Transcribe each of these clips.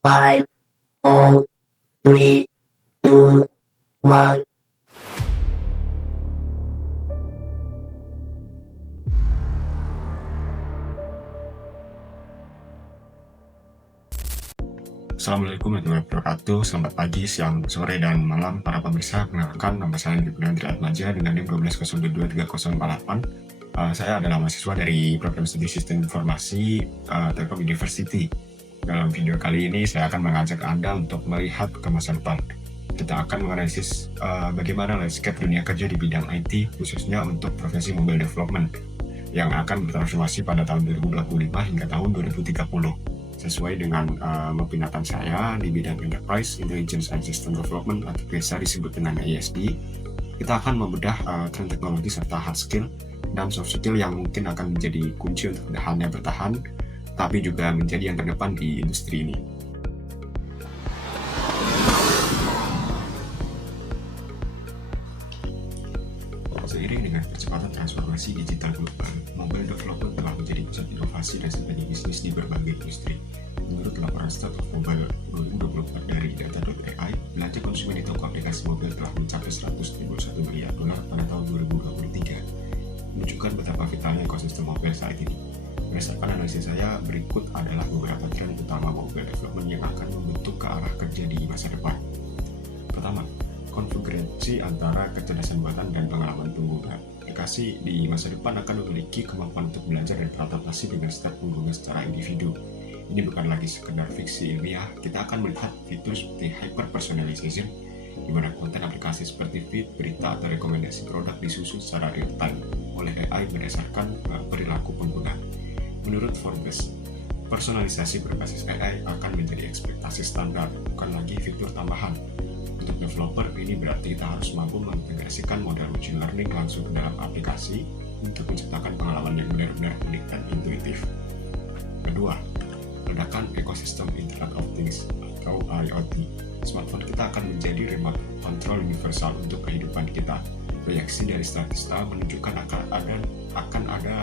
Five, four, three, two, one. Assalamualaikum warahmatullahi wabarakatuh. Selamat pagi, siang, sore, dan malam para pemirsa. Perkenalkan, nama saya Andri Atmaja dengan NIM 12023048. Saya adalah mahasiswa dari Program Studi Sistem Informasi Telkom University. Dalam video kali ini, saya akan mengajak Anda untuk melihat ke masa depan. Kita akan menganalisis bagaimana landscape dunia kerja di bidang IT, khususnya untuk profesi mobile development, yang akan bertransformasi pada tahun 2025 hingga tahun 2030. Sesuai dengan peminatan saya di bidang Enterprise, Intelligence and System Development atau biasa disebut dengan ISD, kita akan membedah tren teknologi serta hard skill dan soft skill yang mungkin akan menjadi kunci untuk tidak hanya bertahan, tapi juga menjadi yang terdepan di industri ini. Seiring dengan percepatan transformasi digital global, mobile development telah menjadi pusat inovasi dan strategi bisnis di berbagai industri. Menurut laporan State of Mobile 2024 dari Data.ai, belanja konsumen di toko aplikasi mobil telah mencapai 131 miliar dolar pada tahun 2023, menunjukkan betapa vitalnya ekosistem mobil saat ini. Berdasarkan analisis saya, berikut adalah beberapa tren utama mobile development yang akan membentuk ke arah kerja di masa depan. Pertama, konfigurasi antara kecerdasan buatan dan pengalaman pengguna. Aplikasi di masa depan akan memiliki kemampuan untuk belajar dan beradaptasi dengan setiap pengguna secara individu. Ini bukan lagi sekedar fiksi ilmiah, kita akan melihat fitur seperti hyper personalization, di mana konten aplikasi seperti feed, berita, atau rekomendasi produk disusun secara real time oleh AI berdasarkan perilaku pengguna. Menurut Forbes, personalisasi berbasis AI akan menjadi ekspektasi standar, bukan lagi fitur tambahan. Untuk developer, ini berarti kita harus mampu mengintegrasikan model machine learning langsung ke dalam aplikasi untuk menciptakan pengalaman yang benar-benar unik dan intuitif. Kedua, ledakan ekosistem Internet of Things atau IoT. Smartphone kita akan menjadi remote control universal untuk kehidupan kita. Proyeksi dari Statista menunjukkan akan ada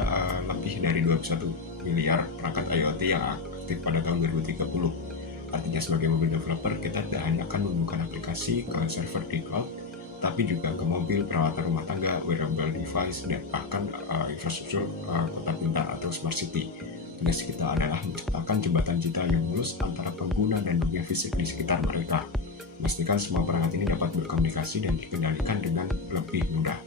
lebih dari 21 miliar perangkat IoT yang aktif pada tahun 2030. Artinya sebagai mobile developer, kita tidak hanya akan membuka aplikasi ke server di cloud, tapi juga ke mobil, peralatan rumah tangga, wearable device, dan bahkan infrastruktur kota pintar atau smart city. Tugas kita adalah menciptakan jembatan digital yang mulus antara pengguna dan dunia fisik di sekitar mereka. Memastikan semua perangkat ini dapat berkomunikasi dan dikendalikan dengan lebih mudah.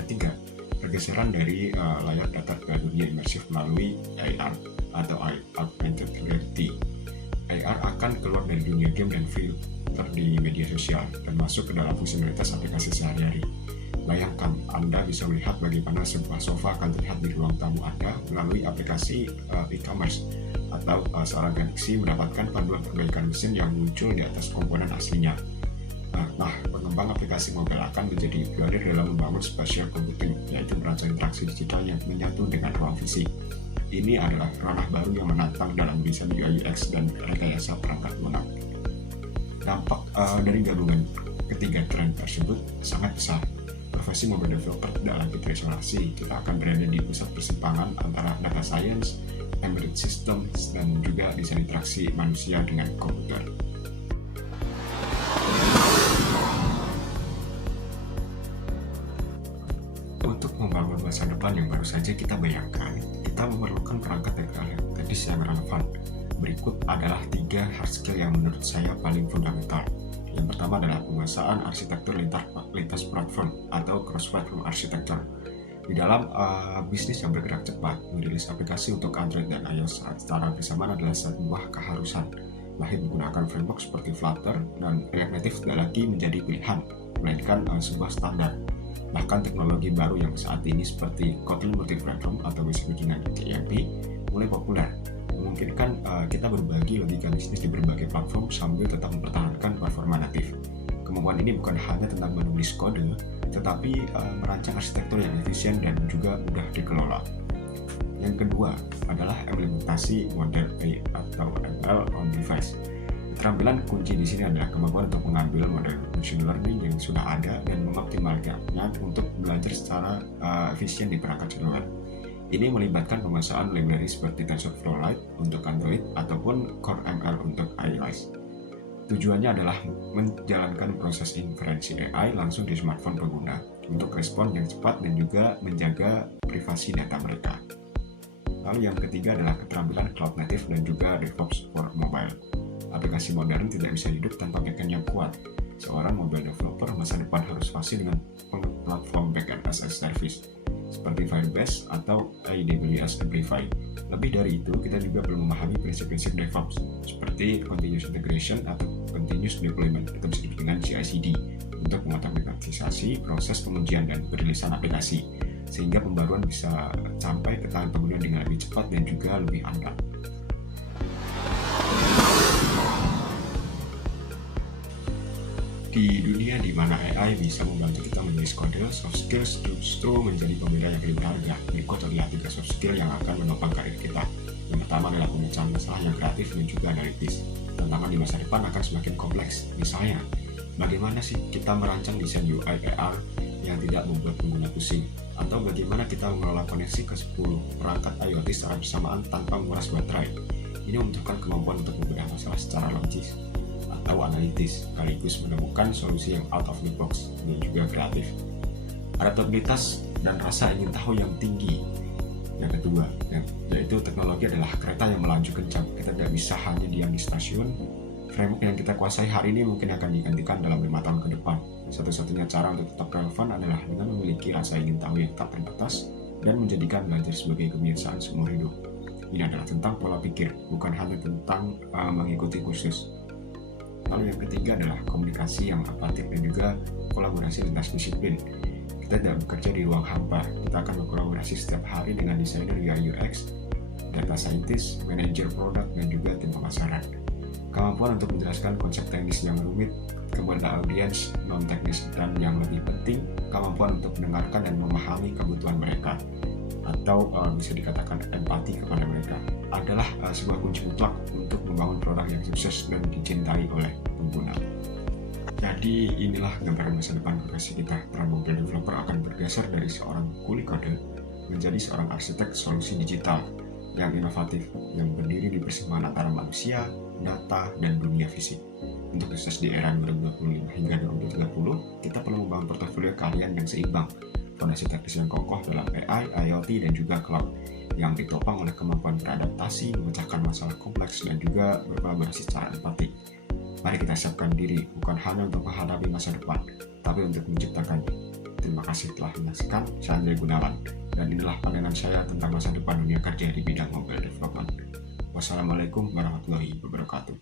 Ketiga, pergeseran dari layar datar ke dunia imersif melalui AR atau Augmented Reality. AR akan keluar dari dunia game dan filter di media sosial dan masuk ke dalam fungsionalitas aplikasi sehari-hari. Bayangkan, Anda bisa melihat bagaimana sebuah sofa akan terlihat di ruang tamu Anda melalui aplikasi e-commerce, atau seorang Galaxy mendapatkan panduan perbaikan mesin yang muncul di atas komponen aslinya. Nah, pengembang aplikasi mobile akan menjadi pionir dalam membangun spatial computing, yaitu merancang interaksi digital yang menyatu dengan ruang fisik. Ini adalah ranah baru yang menantang dalam desain UI UX dan rekayasa perangkat lunak. Dampak dari gabungan ketiga tren tersebut sangat besar. Profesi mobile developer tidak lagi terisolasi. Kita akan berada di pusat persimpangan antara data science, embedded systems, dan juga desain interaksi manusia dengan komputer. Untuk membangun masa depan yang baru saja kita bayangkan, kita memerlukan perangkat teknologis yang relevan. Berikut adalah 3 hard skill yang menurut saya paling fundamental. Yang pertama adalah penguasaan arsitektur lintas platform atau cross-platform architecture. Di dalam bisnis yang bergerak cepat, merilis aplikasi untuk Android dan iOS secara bersamaan adalah sebuah keharusan. Mahir menggunakan framework seperti Flutter dan React Native tidak lagi menjadi pilihan, melainkan sebuah standar. Bahkan teknologi baru yang saat ini seperti Kotlin Multi-Platform atau disebut dengan KMP mulai populer, memungkinkan kita berbagi logika bisnis di berbagai platform sambil tetap mempertahankan performa natif. Kemampuan ini bukan hanya tentang menulis kode, tetapi merancang arsitektur yang efisien dan juga mudah dikelola. Yang kedua adalah implementasi model AI atau ML on device. Keterampilan kunci di sini adalah kemampuan untuk mengambil model machine learning yang sudah ada dan mengoptimalkannya untuk belajar secara efisien di perangkat seluler. Ini melibatkan penguasaan library seperti TensorFlow Lite untuk Android ataupun Core ML untuk iOS. Tujuannya adalah menjalankan proses inferensi AI langsung di smartphone pengguna untuk respon yang cepat dan juga menjaga privasi data mereka. Lalu yang ketiga adalah keterampilan cloud native dan juga DevOps for mobile. Aplikasi modern tidak bisa hidup tanpa backend yang kuat. Seorang mobile developer masa depan harus fasih dengan platform backend as a service seperti Firebase atau AWS Amplify. Lebih dari itu, kita juga perlu memahami prinsip-prinsip DevOps seperti continuous integration atau continuous deployment atau disebut dengan CI/CD untuk mengotomatisasi proses pengujian dan perilisan aplikasi sehingga pembaruan bisa sampai ke tangan pengguna dengan lebih cepat dan juga lebih andal. Di dunia di mana AI bisa membantu kita menulis kode, soft skills justru menjadi pembeda yang lebih berharga. Berikut adalah 3 soft skill yang akan menopang karir kita. Yang pertama adalah pemecahan masalah yang kreatif dan juga analitis. Tantangan di masa depan akan semakin kompleks. Misalnya, bagaimana sih kita merancang desain UI AR yang tidak membuat pengguna pusing? Atau bagaimana kita mengelola koneksi ke 10 perangkat IoT secara bersamaan tanpa menguras baterai? Ini membutuhkan kemampuan untuk membedah masalah secara logis atau analitis, sekaligus menemukan solusi yang out of the box dan juga kreatif. Adaptabilitas dan rasa ingin tahu yang tinggi. Yang kedua, yaitu teknologi adalah kereta yang melaju kencang. Kita tidak bisa hanya diam di stasiun. Framework yang kita kuasai hari ini mungkin akan digantikan dalam 5 tahun ke depan. Satu-satunya cara untuk tetap relevan adalah dengan memiliki rasa ingin tahu yang tak terbatas dan menjadikan belajar sebagai kebiasaan seumur hidup. Ini adalah tentang pola pikir, bukan hanya tentang mengikuti kursus. Lalu yang ketiga adalah komunikasi yang apatik dan juga kolaborasi lintas disiplin. Kita tidak bekerja di ruang hampa, kita akan berkolaborasi setiap hari dengan desainer UI UX, data scientist, manajer produk, dan juga tim pemasaran. Kemampuan untuk menjelaskan konsep teknis yang rumit kepada audiens non-teknis, dan yang lebih penting, kemampuan untuk mendengarkan dan memahami kebutuhan mereka, atau bisa dikatakan empati kepada mereka, adalah sebuah kunci mutlak untuk membangun produk yang sukses dan dicintai oleh pengguna. Jadi inilah gambaran masa depan profesi kita. Para mobile developer akan bergeser dari seorang kuli kode menjadi seorang arsitek solusi digital yang inovatif, yang berdiri di persimpangan antara manusia, data, dan dunia fisik. Untuk sukses di era 2025 hingga 2030, kita perlu membangun portofolio keahlian yang seimbang, fondasi teknis yang kokoh dalam AI, IoT, dan juga cloud, yang ditopang oleh kemampuan beradaptasi, memecahkan masalah kompleks, dan juga berkolaborasi secara empatik. Mari kita siapkan diri, bukan hanya untuk menghadapi masa depan, tapi untuk menciptakannya. Terima kasih telah menyaksikan. Saya Andre Gunawan, dan inilah pandangan saya tentang masa depan dunia kerja di bidang mobile development. Wassalamualaikum warahmatullahi wabarakatuh.